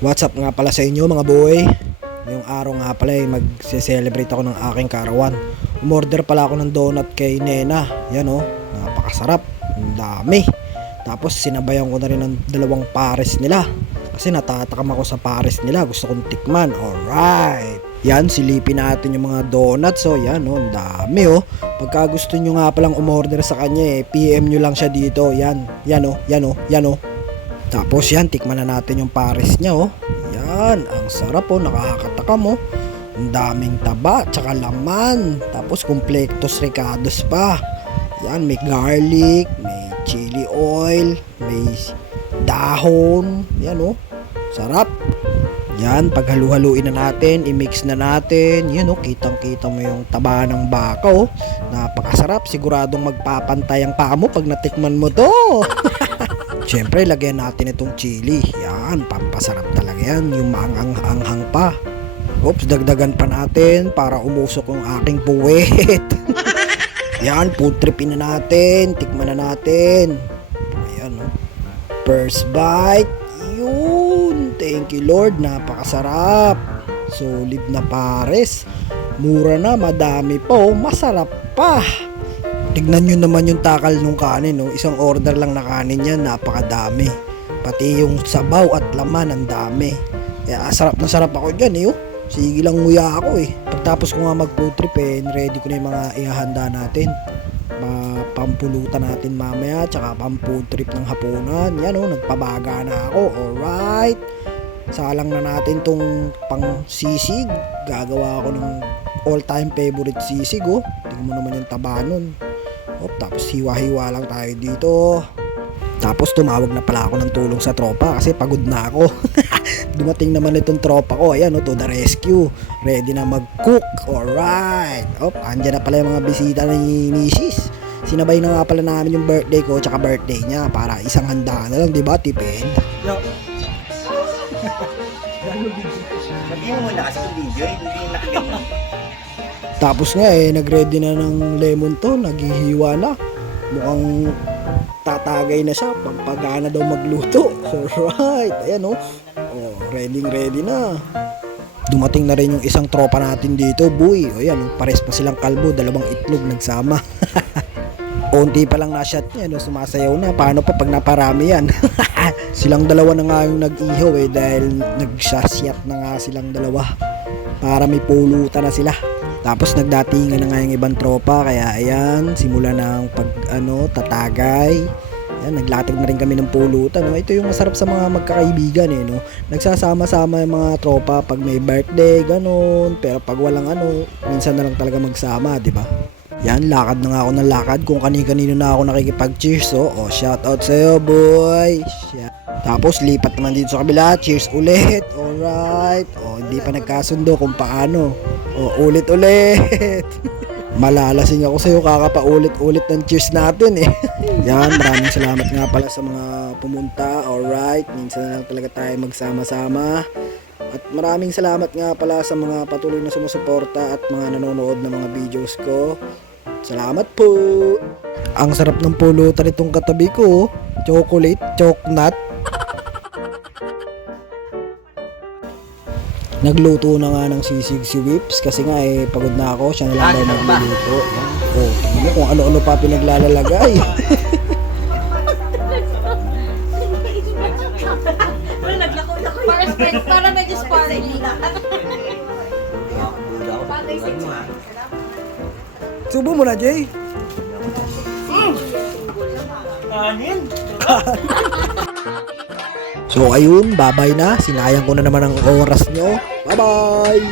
What's up nga pala sa inyo mga boy? Ngayong araw nga pala mag-celebrate ako ng aking karawan. Umorder pala ako ng donut kay Nena. Yan oh, napakasarap. Ang dami. Tapos sinabayan ko na rin ng dalawang pares nila. Kasi natatakam ako sa pares nila. Gusto kong tikman. Alright. Yan, silipin natin yung mga donuts. So yan oh, ang dami oh. Pagka gusto nyo nga palang umorder sa kanya PM nyo lang siya dito. Yan oh, yan oh, yan oh. Tapos yan, tikman na natin yung pares niya oh. Yan, ang sarap oh, nakakatakam oh. Ang daming taba, tsaka laman. Tapos completos ricados pa. Yan, may garlic, may chili oil, may dahon. Yan oh, sarap. Yan, paghalu-haluin na natin, i-mix na natin. Yan oh, kitang-kita mo yung taba ng baka oh. Napakasarap, siguradong magpapantay ang paa mo pag natikman mo to. Siyempre, lagyan natin itong chili. Yan, pampasarap talaga yan. Yung maanghang-anghang pa. Oops, dagdagan pa natin para umusok yung aking puwet. Yan, food tripin na natin. Tikman na natin. Ayan, oh. First bite. Yun. Thank you, Lord. Napakasarap. Solid na pares. Mura na, madami pa. Oh. Masarap pa. Tignan nyo naman yung takal nung kanin, no? Isang order lang na kanin yan, napakadami. Pati yung sabaw at laman, ang dami. Kaya sarap na sarap ako dyan, oh. Sige lang nguya ako, eh. Pagtapos ko nga mag-food trip, ready ko na yung mga ihahanda natin. Pampulutan natin mamaya, tsaka pang-food trip ng hapunan. Yan, oh, nagpabaga na ako. Alright. Salang na natin tong pang-sisig. Gagawa ako ng all-time favorite sisig, oh. Tingnan mo naman yung taba nun. Tapos hiwa-hiwa lang tayo dito. Tapos tumawag na pala ako ng tulong sa tropa kasi pagod na ako. Dumating naman itong tropa ko. Ayan, to the rescue. Ready na mag-cook. Alright. Andyan na pala yung mga bisita ni Mrs. Sinabay na nga pala namin yung birthday ko tsaka birthday niya para isang handa na lang, diba? Tipid. Sabihin mo muna kasi yung video, hindi nakaganyan. Tapos nga nag-ready na ng lemon to, naghihiwa na. Mukhang tatagay na siya, pampagana daw magluto. Alright, ayan oh. Ready na. Dumating na rin yung isang tropa natin dito, boy. O yan, pares pa silang kalbo, dalawang itlog nagsama. Unti pa lang na-shot niya, sumasayaw na. Paano pa pag naparami yan? Silang dalawa na nga yung nag-ihaw dahil nag-shot na nga silang dalawa. Para may pulutan na sila. Tapos nagdatingan na nga yung ibang tropa, kaya ayan, simula ng tatagay. Ayan, naglatag na rin kami ng pulutan. No? Ito yung masarap sa mga magkakaibigan no? Nagsasama-sama yung mga tropa pag may birthday, ganon. Pero pag walang minsan na lang talaga magsama, di ba? Yan, lakad na nga ako ng lakad kung kani-kanino na ako nakikipag-cheers. Shout out sa'yo, boy. Tapos lipat naman dito sa kabila, cheers ulit. Alright. Hindi pa nagkasundo kung paano. Ulit-ulit. Malalasing ako sa'yo, kakapaulit-ulit ng cheers natin Yan, maraming salamat nga pala sa mga pumunta. Alright, minsan na lang talaga tayo magsama-sama. At maraming salamat nga pala sa mga patuloy na sumusuporta at mga nanonood ng mga videos ko. Salamat po. Ang sarap ng pulutan itong katabi ko. Chocolate, chocolate. Nagluto na nga ng sisig si Whips kasi nga pagod na ako, siya na lang daw magluluto. Tingnan mo kung ano-ano pa pinaglalalagay. Para medyo sparkly. Subo mo na, Jay. Kanin? So ayun, bye-bye na. Sinayang ko na naman ang oras nyo. Bye-bye!